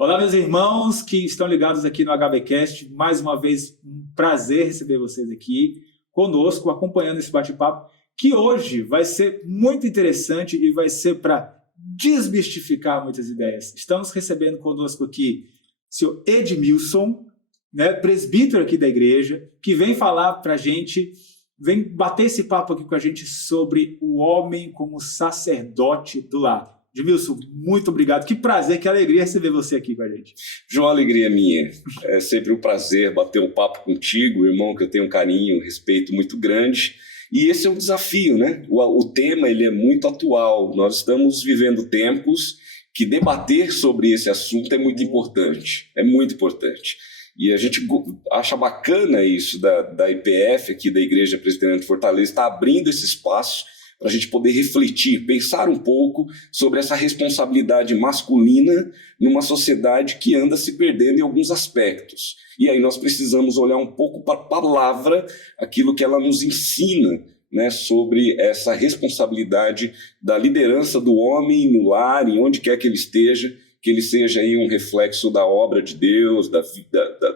Olá, meus irmãos que estão ligados aqui no HBcast. Mais uma vez, um prazer receber vocês aqui conosco, acompanhando esse bate-papo, que hoje vai ser muito interessante e vai ser para desmistificar muitas ideias. Estamos recebendo conosco aqui o senhor Edmilson, né, presbítero aqui da igreja, que vem falar para a gente, vem bater esse papo aqui com a gente sobre o homem como sacerdote do lar. Edmilson, muito obrigado. Que prazer, que alegria receber você aqui com a gente. João, alegria minha. É sempre um prazer bater um papo contigo, irmão, que eu tenho um carinho, um respeito muito grande. E esse é um desafio, né? O tema ele é muito atual. Nós estamos vivendo tempos que debater sobre esse assunto é muito importante. É muito importante. E a gente acha bacana isso da IPF, aqui da Igreja Presbiteriana de Fortaleza, está abrindo esse espaço para a gente poder refletir, pensar um pouco sobre essa responsabilidade masculina numa sociedade que anda se perdendo em alguns aspectos. E aí nós precisamos olhar um pouco para a palavra, aquilo que ela nos ensina, né, sobre essa responsabilidade da liderança do homem no lar, em onde quer que ele esteja, que ele seja aí um reflexo da obra de Deus, da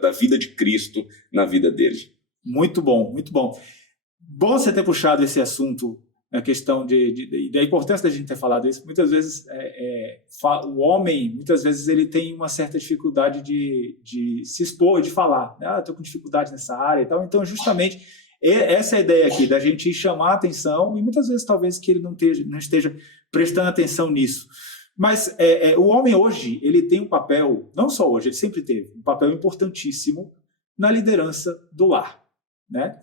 vida de Cristo na vida dele. Muito bom, muito bom. Bom você ter puxado esse assunto, a questão da importância da gente ter falado isso. Muitas vezes o homem, muitas vezes ele tem uma certa dificuldade de se expor, de falar. Estou com dificuldade nessa área e tal. Então, justamente, essa é a ideia aqui, da gente chamar a atenção, e muitas vezes talvez que ele não esteja prestando atenção nisso. Mas o homem hoje, ele tem um papel, não só hoje, ele sempre teve um papel importantíssimo na liderança do lar, né?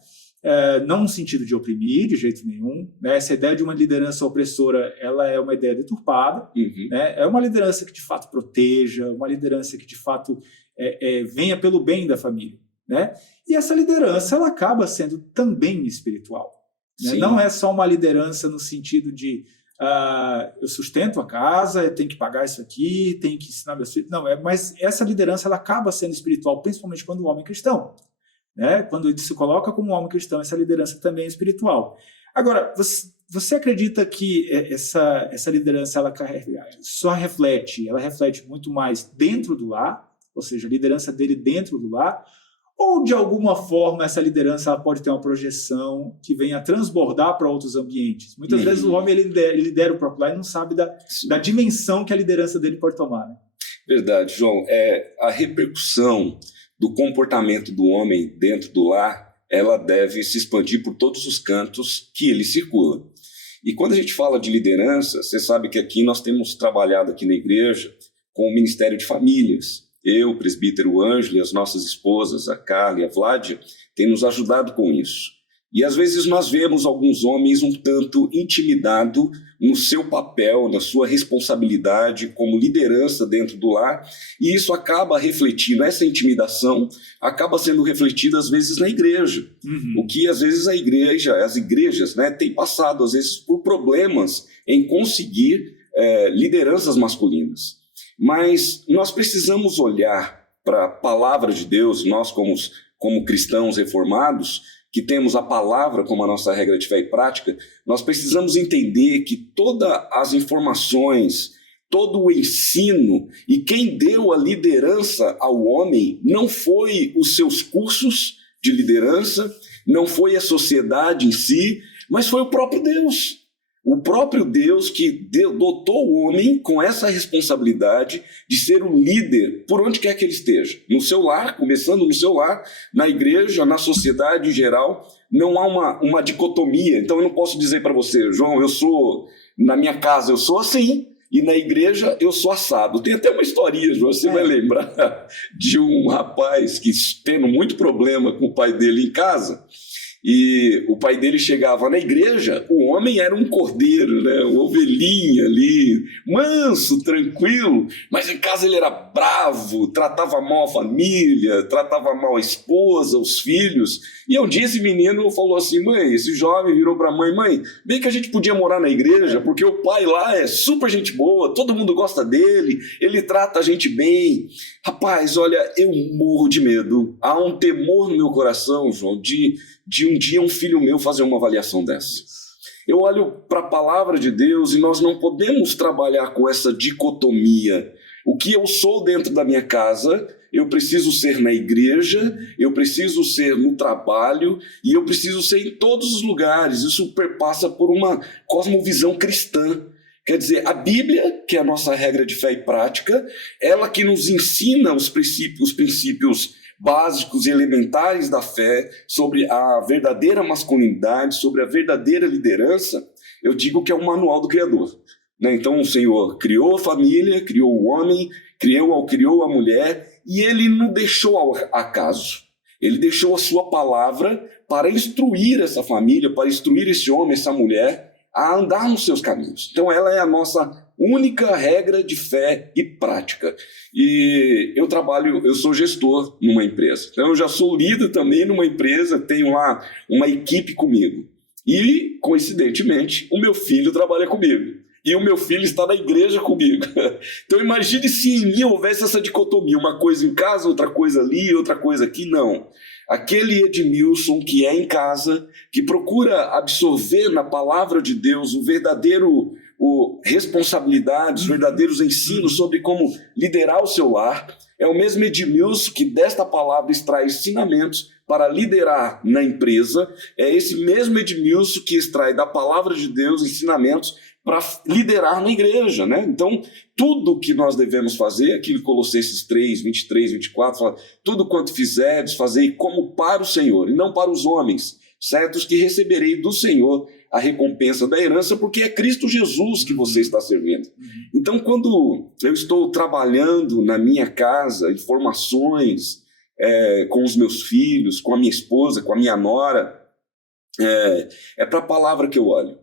Não no sentido de oprimir, de jeito nenhum, né? Essa ideia de uma liderança opressora, ela é uma ideia deturpada, né? É uma liderança que de fato proteja, uma liderança que de fato venha pelo bem da família, né? E essa liderança, ela acaba sendo também espiritual, né? Não é só uma liderança no sentido de eu sustento a casa, eu tenho que pagar isso aqui, tenho que ensinar meus filhos. Não, mas essa liderança, ela acaba sendo espiritual, principalmente quando o homem é cristão, né? Quando ele se coloca como um homem cristão, essa liderança também é espiritual. Agora, você acredita que essa liderança ela reflete muito mais dentro do lar, ou seja, a liderança dele dentro do lar, ou de alguma forma essa liderança ela pode ter uma projeção que venha a transbordar para outros ambientes? Muitas vezes o homem ele lidera o próprio lar e não sabe da dimensão que a liderança dele pode tomar, né? Verdade, João. A repercussão do comportamento do homem dentro do lar, ela deve se expandir por todos os cantos que ele circula. E quando a gente fala de liderança, você sabe que aqui nós temos trabalhado aqui na igreja com o Ministério de Famílias. Eu, o presbítero Ângelo e as nossas esposas, a Carla e a Vládia, têm nos ajudado com isso. E às vezes nós vemos alguns homens um tanto intimidados no seu papel, na sua responsabilidade como liderança dentro do lar, e isso acaba refletindo, essa intimidação acaba sendo refletida às vezes na igreja. O que às vezes as igrejas, né, têm passado às vezes por problemas em conseguir lideranças masculinas. Mas nós precisamos olhar para a palavra de Deus, nós como cristãos reformados, que temos a palavra como a nossa regra de fé e prática, nós precisamos entender que todas as informações, todo o ensino e quem deu a liderança ao homem não foi os seus cursos de liderança, não foi a sociedade em si, mas foi o próprio Deus. O próprio Deus que dotou o homem com essa responsabilidade de ser o líder por onde quer que ele esteja. No seu lar, começando no seu lar, na igreja, na sociedade em geral, não há uma dicotomia. Então eu não posso dizer para você, João, na minha casa eu sou assim e na igreja eu sou assado. Tem até uma historinha, João, você vai lembrar de um rapaz que tendo muito problema com o pai dele em casa. E o pai dele chegava na igreja, o homem era um cordeiro, né? Uma ovelhinha ali, manso, tranquilo, mas em casa ele era bravo, tratava mal a família, tratava mal a esposa, os filhos. E um dia esse menino falou assim, mãe, esse jovem virou para a mãe, bem que a gente podia morar na igreja, porque o pai lá é super gente boa, todo mundo gosta dele, ele trata a gente bem. Rapaz, olha, eu morro de medo, há um temor no meu coração, João, de um dia um filho meu fazer uma avaliação dessa. Eu olho para a palavra de Deus e nós não podemos trabalhar com essa dicotomia. O que eu sou dentro da minha casa, eu preciso ser na igreja, eu preciso ser no trabalho e eu preciso ser em todos os lugares. Isso perpassa por uma cosmovisão cristã. Quer dizer, a Bíblia, que é a nossa regra de fé e prática, ela que nos ensina os princípios básicos e elementares da fé sobre a verdadeira masculinidade, sobre a verdadeira liderança, eu digo que é o manual do Criador. Né? Então o Senhor criou a família, criou o homem, criou a mulher, e ele não deixou ao acaso. Ele deixou a sua palavra para instruir essa família, para instruir esse homem, essa mulher, a andar nos seus caminhos. Então ela é a nossa única regra de fé e prática. E eu sou gestor numa empresa. Então eu já sou líder também numa empresa, tenho lá uma equipe comigo. E, coincidentemente, o meu filho trabalha comigo. E o meu filho está na igreja comigo. Então imagine se em mim houvesse essa dicotomia, uma coisa em casa, outra coisa ali, outra coisa aqui. Não. Aquele Edmilson que é em casa, que procura absorver na palavra de Deus responsabilidades, verdadeiros ensinos sobre como liderar o seu lar, é o mesmo Edmilson que desta palavra extrai ensinamentos para liderar na empresa, é esse mesmo Edmilson que extrai da palavra de Deus ensinamentos para liderar na igreja, né? Então, tudo que nós devemos fazer, aquilo que Colossenses 3, 23, 24, fala, tudo quanto fizerdes, fazei como para o Senhor, e não para os homens, certos que receberei do Senhor a recompensa da herança, porque é Cristo Jesus que você está servindo. Então, quando eu estou trabalhando na minha casa, em formações, com os meus filhos, com a minha esposa, com a minha nora, é para a palavra que eu olho.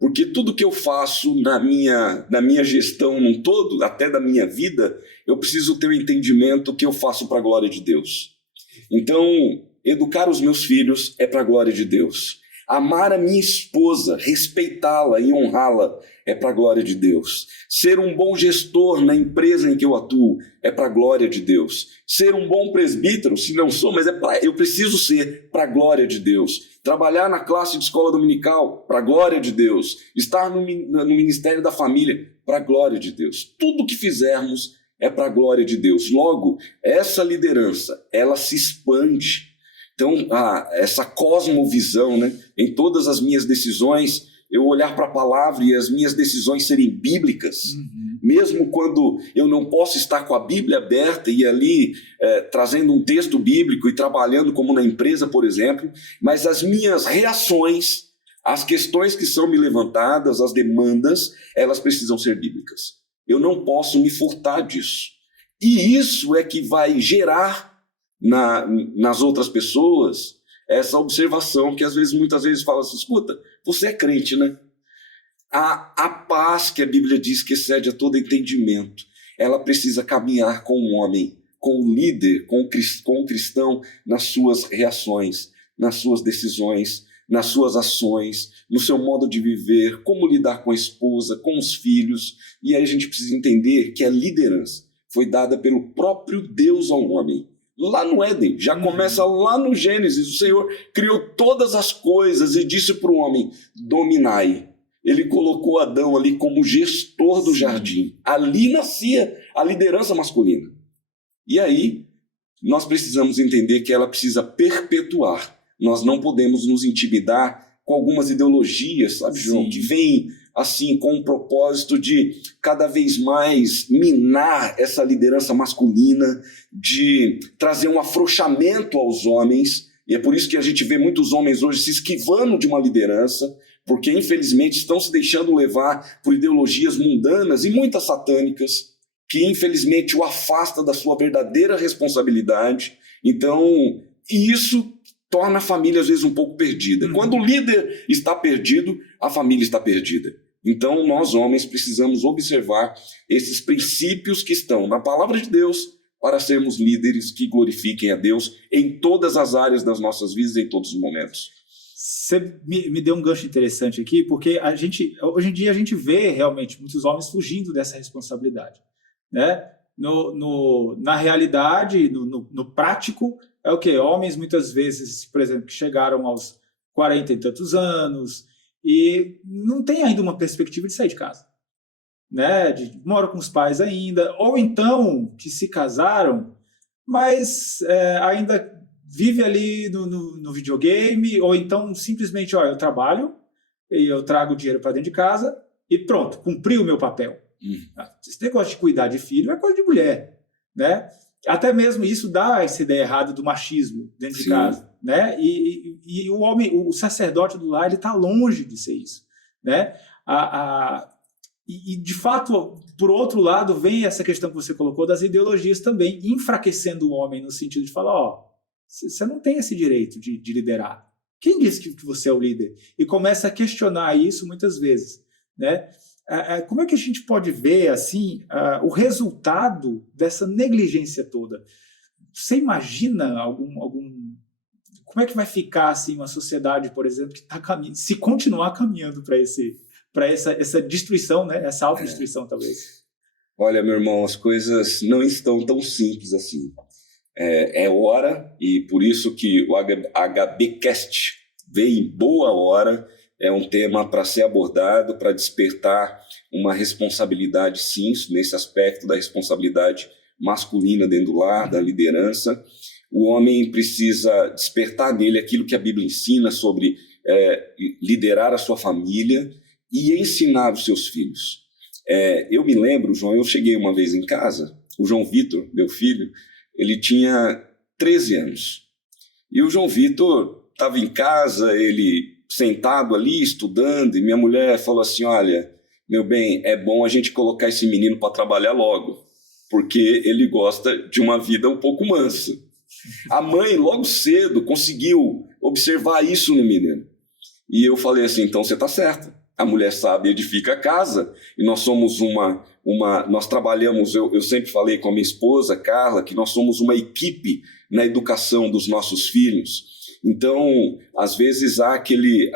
Porque tudo que eu faço na minha gestão num todo, até da minha vida, eu preciso ter o entendimento que eu faço para a glória de Deus. Então, educar os meus filhos é para a glória de Deus. Amar a minha esposa, respeitá-la e honrá-la é para a glória de Deus. Ser um bom gestor na empresa em que eu atuo é para a glória de Deus. Ser um bom presbítero, se não sou, mas eu preciso ser para a glória de Deus. Trabalhar na classe de escola dominical, para a glória de Deus. Estar no ministério da família, para a glória de Deus. Tudo que fizermos é para a glória de Deus. Logo, essa liderança, ela se expande. Então, essa cosmovisão, né? Em todas as minhas decisões, eu olhar para a palavra e as minhas decisões serem bíblicas, mesmo quando eu não posso estar com a Bíblia aberta e ali trazendo um texto bíblico e trabalhando como na empresa, por exemplo, mas as minhas reações, as questões que são me levantadas, as demandas, elas precisam ser bíblicas. Eu não posso me furtar disso. E isso é que vai gerar nas outras pessoas essa observação que muitas vezes fala assim, escuta, você é crente, né? A paz que a Bíblia diz que excede a todo entendimento, ela precisa caminhar com o homem, com o líder, com o cristão nas suas reações, nas suas decisões, nas suas ações, no seu modo de viver, como lidar com a esposa, com os filhos. E aí a gente precisa entender que a liderança foi dada pelo próprio Deus ao homem. Lá no Éden, já começa lá no Gênesis, o Senhor criou todas as coisas e disse para o homem, dominai. Ele colocou Adão ali como gestor do jardim. Ali nascia a liderança masculina. E aí, nós precisamos entender que ela precisa perpetuar. Nós não podemos nos intimidar com algumas ideologias, sabe, João, que vêm assim com o propósito de cada vez mais minar essa liderança masculina, de trazer um afrouxamento aos homens, e é por isso que a gente vê muitos homens hoje se esquivando de uma liderança, porque infelizmente estão se deixando levar por ideologias mundanas e muitas satânicas, que infelizmente o afasta da sua verdadeira responsabilidade. Então, isso torna a família às vezes um pouco perdida. Quando o líder está perdido, a família está perdida. Então, nós homens precisamos observar esses princípios que estão na palavra de Deus para sermos líderes que glorifiquem a Deus em todas as áreas das nossas vidas, em todos os momentos. Você me deu um gancho interessante aqui, porque hoje em dia a gente vê realmente muitos homens fugindo dessa responsabilidade, né? Na realidade, no prático, é o quê? Homens muitas vezes, por exemplo, que chegaram aos 40 e tantos anos e não tem ainda uma perspectiva de sair de casa. né? Moram com os pais ainda, ou então que se casaram, mas ainda vive ali no videogame, ou então simplesmente, ó, eu trabalho e eu trago dinheiro para dentro de casa e pronto, cumpri o meu papel. Esse negócio de cuidar de filho é coisa de mulher, né? Até mesmo isso dá essa ideia errada do machismo dentro de casa, né? E o homem, o sacerdote do lar, ele está longe de ser isso, né? E de fato, por outro lado, vem essa questão que você colocou das ideologias também enfraquecendo o homem no sentido de falar, ó, você não tem esse direito de liderar. Quem disse que você é o líder? E começa a questionar isso muitas vezes, né? Como é que a gente pode ver assim o resultado dessa negligência toda? Você imagina como é que vai ficar assim uma sociedade, por exemplo, que está caminhando, se continuar caminhando para essa destruição, né? Essa autodestruição, talvez? Olha, meu irmão, as coisas não estão tão simples assim. É hora, e por isso que o HBcast veio em boa hora. É um tema para ser abordado, para despertar uma responsabilidade, sim, nesse aspecto da responsabilidade masculina dentro do lar, da liderança. O homem precisa despertar nele aquilo que a Bíblia ensina sobre liderar a sua família e ensinar os seus filhos. Eu me lembro, João, eu cheguei uma vez em casa, o João Vitor, meu filho, ele tinha 13 anos. E o João Vitor estava em casa, ele sentado ali, estudando, e minha mulher falou assim, olha, meu bem, é bom a gente colocar esse menino para trabalhar logo, porque ele gosta de uma vida um pouco mansa. A mãe, logo cedo, conseguiu observar isso no menino. E eu falei assim, então você está certo. A mulher sábia edifica a casa, e nós somos nós trabalhamos, eu sempre falei com a minha esposa, Carla, que nós somos uma equipe na educação dos nossos filhos. Então, às vezes há aquele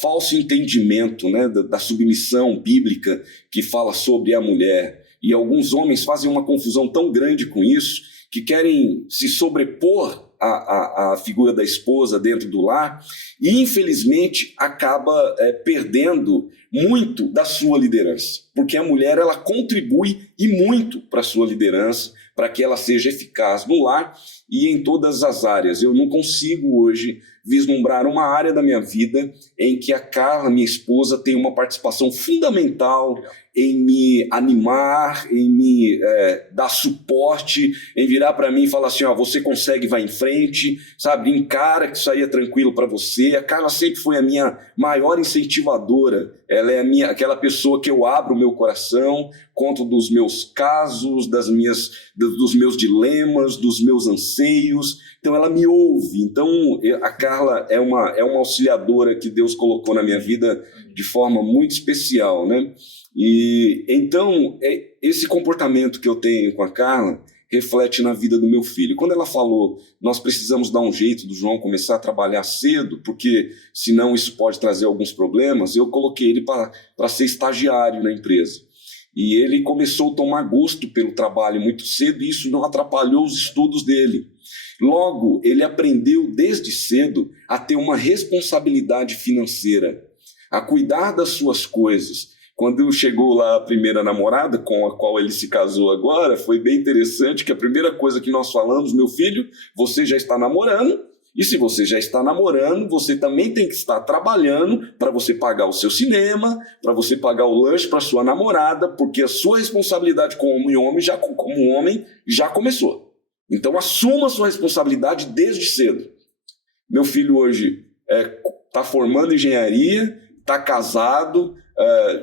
falso entendimento, né, da submissão bíblica que fala sobre a mulher. E alguns homens fazem uma confusão tão grande com isso que querem se sobrepor à figura da esposa dentro do lar e, infelizmente, acaba perdendo muito da sua liderança. Porque a mulher ela contribui e muito para a sua liderança, para que ela seja eficaz no lar e em todas as áreas. Eu não consigo hoje vislumbrar uma área da minha vida em que a Carla, minha esposa, tem uma participação fundamental em me animar, em me dar suporte, em virar para mim e falar assim, ó, você consegue, vai em frente, sabe, encara que isso aí é tranquilo para você. A Carla sempre foi a minha maior incentivadora, ela é aquela pessoa que eu abro o meu coração, conto dos meus casos, dos meus dilemas, dos meus anseios, então ela me ouve. Então a Carla é uma auxiliadora que Deus colocou na minha vida de forma muito especial, né? E então esse comportamento que eu tenho com a Carla reflete na vida do meu filho. Quando ela falou, nós precisamos dar um jeito do João começar a trabalhar cedo, porque senão isso pode trazer alguns problemas, eu coloquei ele para ser estagiário na empresa. E ele começou a tomar gosto pelo trabalho muito cedo, e isso não atrapalhou os estudos dele. Logo, ele aprendeu desde cedo a ter uma responsabilidade financeira, a cuidar das suas coisas. Quando chegou lá a primeira namorada, com a qual ele se casou agora, foi bem interessante que a primeira coisa que nós falamos, meu filho, você já está namorando, e se você já está namorando, você também tem que estar trabalhando para você pagar o seu cinema, para você pagar o lanche para sua namorada, porque a sua responsabilidade como homem já começou. Então assuma a sua responsabilidade desde cedo. Meu filho hoje está formando engenharia, está casado,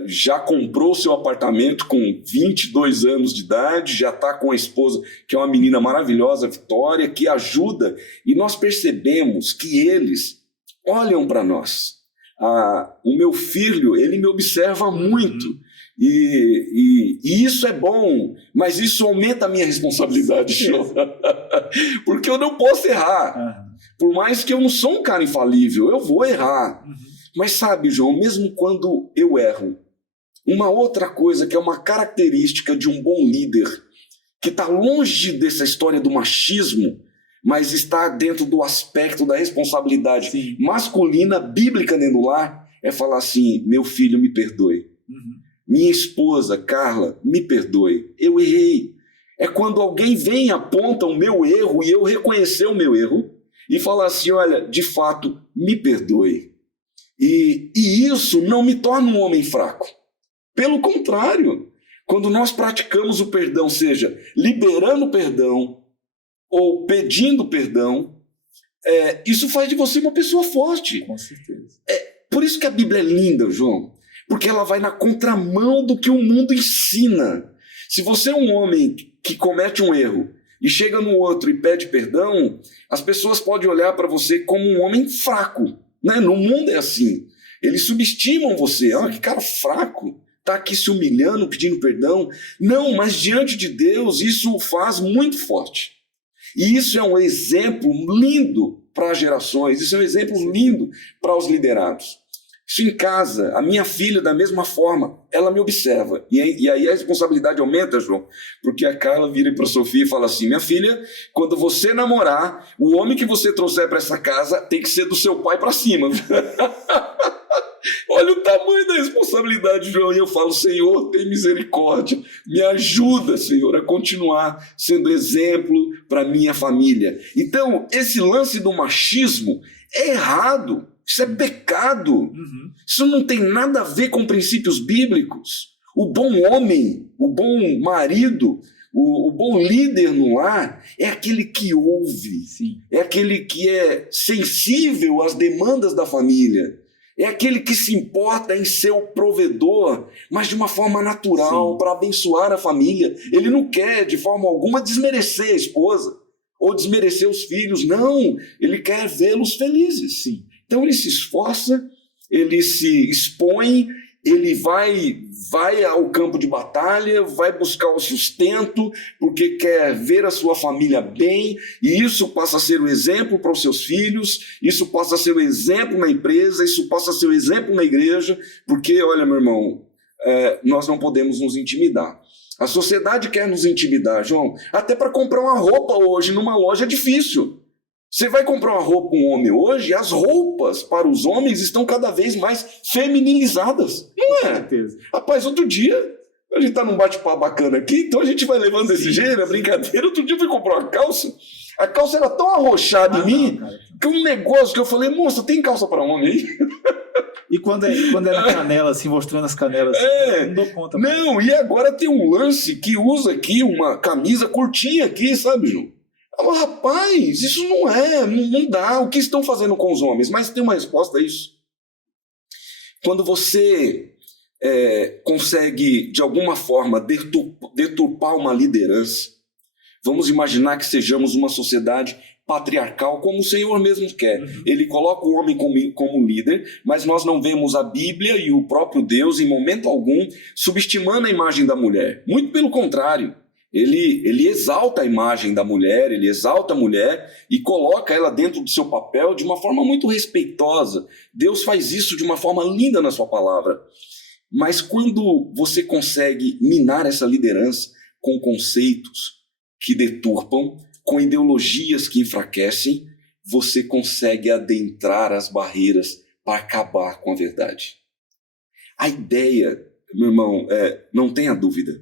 já comprou seu apartamento com 22 anos de idade, já está com a esposa, que é uma menina maravilhosa, Vitória, que ajuda. E nós percebemos que eles olham para nós. O meu filho, ele me observa muito. E isso é bom, mas isso aumenta a minha responsabilidade. Porque eu não posso errar. Por mais que eu não sou um cara infalível, eu vou errar. Mas sabe, João, mesmo quando eu erro, uma outra coisa que é uma característica de um bom líder, que está longe dessa história do machismo, mas está dentro do aspecto da responsabilidade masculina, bíblica dentro do lar, é falar assim, meu filho, me perdoe. minha esposa, Carla, me perdoe, eu errei. É quando alguém vem e aponta o meu erro e eu reconhecer o meu erro e falar assim, olha, de fato, me perdoe. E isso não me torna um homem fraco. Pelo contrário, quando nós praticamos o perdão, seja liberando perdão ou pedindo perdão, isso faz de você uma pessoa forte. Com certeza. Por isso que a Bíblia é linda, João, porque ela vai na contramão do que o mundo ensina. Se você é um homem que comete um erro e chega no outro e pede perdão, as pessoas podem olhar para você como um homem fraco, né? No mundo é assim. Eles subestimam você. Ah, que cara fraco. Está aqui se humilhando, pedindo perdão. Não, mas diante de Deus isso o faz muito forte. E isso é um exemplo lindo para as gerações, isso é um exemplo lindo para os liderados. Isso em casa, a minha filha, da mesma forma, ela me observa. E aí a responsabilidade aumenta, João, porque a Carla vira para a Sofia e fala assim, minha filha, quando você namorar, o homem que você trouxer para essa casa tem que ser do seu pai para cima. Olha o tamanho da responsabilidade, João. E eu falo, Senhor, tem misericórdia. Me ajuda, Senhor, a continuar sendo exemplo para minha família. Então, esse lance do machismo é errado. Isso é pecado. Uhum. Isso não tem nada a ver com princípios bíblicos. O bom homem, o bom marido, o bom líder no lar é aquele que ouve. Sim. É aquele que é sensível às demandas da família. É aquele que se importa em ser o provedor, mas de uma forma natural, para abençoar a família. Ele não quer, de forma alguma, desmerecer a esposa ou desmerecer os filhos. Não, ele quer vê-los felizes. Sim. Então ele se esforça, ele se expõe, ele vai ao campo de batalha, vai buscar o sustento, porque quer ver a sua família bem, e isso passa a ser o exemplo para os seus filhos, isso passa a ser o exemplo na empresa, isso passa a ser o exemplo na igreja, porque, olha, meu irmão, nós não podemos nos intimidar. A sociedade quer nos intimidar, João, até para comprar uma roupa hoje numa loja é difícil. Você vai comprar uma roupa para um homem hoje, as roupas para os homens estão cada vez mais feminilizadas. Não é? Com certeza. Rapaz, outro dia, a gente está num bate-papo bacana aqui, então a gente vai levando desse jeito, é brincadeira. Outro dia eu fui comprar uma calça, a calça era tão arrochada em mim, que um negócio que eu falei, moça, tem calça para homem aí? E quando é na canela, assim, mostrando as canelas, não dou conta. Não, e agora tem um lance que usa aqui uma camisa curtinha aqui, sabe, João? Mas, rapaz, isso não dá. O que estão fazendo com os homens? Mas tem uma resposta a isso. Quando você consegue, de alguma forma, deturpar uma liderança, vamos imaginar que sejamos uma sociedade patriarcal, como o Senhor mesmo quer. Uhum. Ele coloca o homem como líder, mas nós não vemos a Bíblia e o próprio Deus, em momento algum, subestimando a imagem da mulher. Muito pelo contrário. Ele exalta a imagem da mulher, ele exalta a mulher e coloca ela dentro do seu papel de uma forma muito respeitosa. Deus faz isso de uma forma linda na sua palavra. Mas quando você consegue minar essa liderança com conceitos que deturpam, com ideologias que enfraquecem, você consegue adentrar as barreiras para acabar com a verdade. A ideia, meu irmão, não tenha dúvida,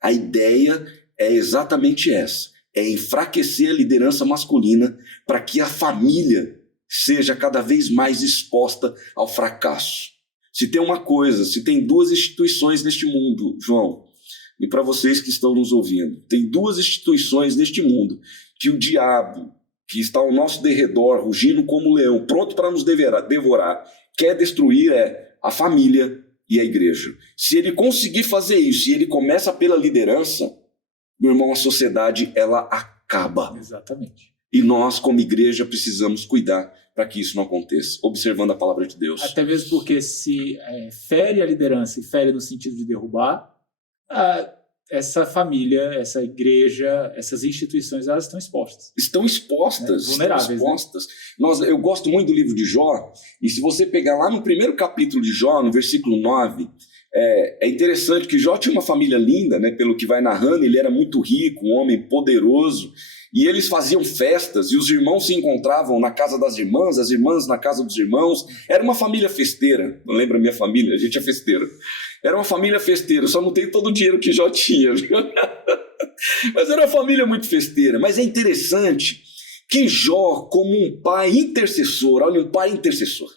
a ideia é exatamente essa, é enfraquecer a liderança masculina para que a família seja cada vez mais exposta ao fracasso. Se tem uma coisa, se tem duas instituições neste mundo, João, e para vocês que estão nos ouvindo, tem duas instituições neste mundo que o diabo, que está ao nosso derredor, rugindo como leão, pronto para nos devorar, quer destruir a família e a igreja. Se ele conseguir fazer isso, e ele começa pela liderança, meu irmão, a sociedade, ela acaba. Exatamente. E nós, como igreja, precisamos cuidar para que isso não aconteça, observando a palavra de Deus. Até mesmo porque se fere a liderança e fere no sentido de derrubar, essa família, essa igreja, essas instituições, elas estão expostas. Estão expostas. Vulneráveis. Estão expostas. Né? Eu gosto muito do livro de Jó, e se você pegar lá no primeiro capítulo de Jó, no versículo 9, é interessante que Jó tinha uma família linda, né? Pelo que vai narrando, ele era muito rico, um homem poderoso, e eles faziam festas, e os irmãos se encontravam na casa das irmãs, as irmãs na casa dos irmãos. Era uma família festeira. Eu lembro a minha família, a gente é festeiro. Era uma família festeira, só não tem todo o dinheiro que Jó tinha. Mas era uma família muito festeira. Mas é interessante que Jó, como um pai intercessor, olha, um pai intercessor.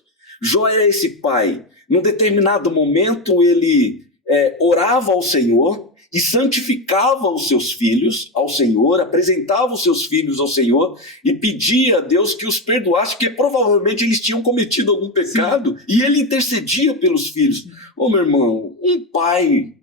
Jó era esse pai. Num determinado momento, ele orava ao Senhor e santificava os seus filhos ao Senhor, apresentava os seus filhos ao Senhor e pedia a Deus que os perdoasse, porque provavelmente eles tinham cometido algum pecado. Sim. E ele intercedia pelos filhos. Ô, meu irmão, um pai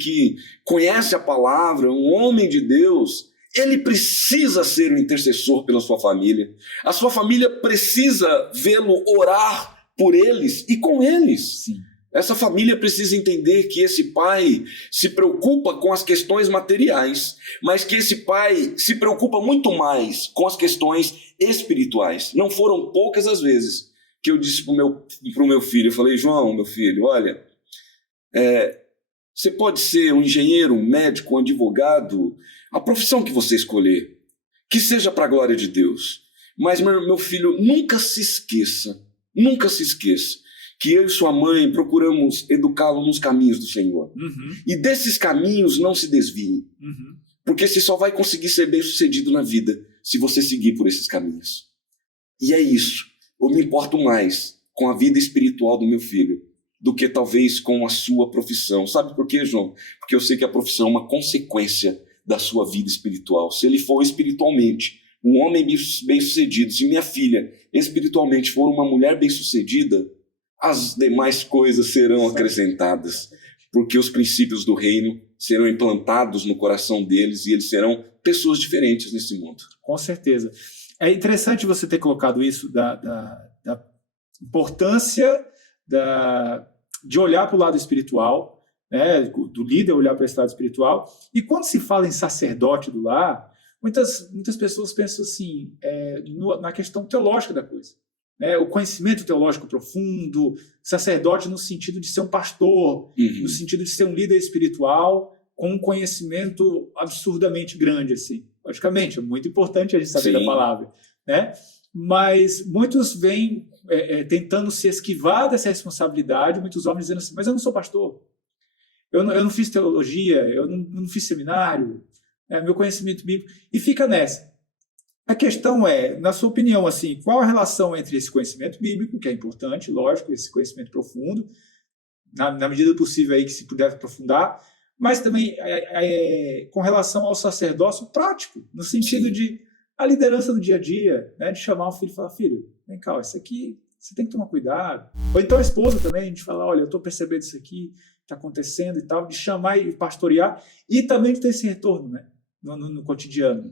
que conhece a palavra, um homem de Deus, ele precisa ser um intercessor pela sua família. A sua família precisa vê-lo orar por eles e com eles. Sim. Essa família precisa entender que esse pai se preocupa com as questões materiais, mas que esse pai se preocupa muito mais com as questões espirituais. Não foram poucas as vezes que eu disse pro meu filho, eu falei, João, meu filho, olha, você pode ser um engenheiro, um médico, um advogado, a profissão que você escolher, que seja para a glória de Deus. Mas, meu filho, nunca se esqueça que eu e sua mãe procuramos educá-lo nos caminhos do Senhor. Uhum. E desses caminhos não se desvie. Uhum. Porque você só vai conseguir ser bem-sucedido na vida se você seguir por esses caminhos. E é isso. Eu me importo mais com a vida espiritual do meu filho do que talvez com a sua profissão. Sabe por quê, João? Porque eu sei que a profissão é uma consequência da sua vida espiritual. Se ele for espiritualmente um homem bem-sucedido, se minha filha espiritualmente for uma mulher bem-sucedida, as demais coisas serão acrescentadas, porque os princípios do reino serão implantados no coração deles e eles serão pessoas diferentes nesse mundo. Com certeza. É interessante você ter colocado isso da importância de olhar para o lado espiritual, né, do líder olhar para esse lado espiritual. E quando se fala em sacerdote do lar, muitas pessoas pensam assim, na questão teológica da coisa. O conhecimento teológico profundo, sacerdote no sentido de ser um pastor, no sentido de ser um líder espiritual com um conhecimento absurdamente grande, assim. Logicamente, é muito importante a gente saber da palavra, né? Mas muitos vêm tentando se esquivar dessa responsabilidade, muitos homens dizendo assim, mas eu não sou pastor, eu não fiz teologia, eu não fiz seminário, meu conhecimento bíblico, e fica nessa. A questão é, na sua opinião, assim, qual a relação entre esse conhecimento bíblico, que é importante, lógico, esse conhecimento profundo, na medida do possível aí que se puder aprofundar, mas também com relação ao sacerdócio prático, no sentido de a liderança do dia a dia, né, de chamar o filho e falar, filho, vem cá, isso aqui você tem que tomar cuidado. Ou então a esposa também, a gente fala, olha, eu estou percebendo isso aqui, está acontecendo e tal, de chamar e pastorear, e também de ter esse retorno, né, no cotidiano.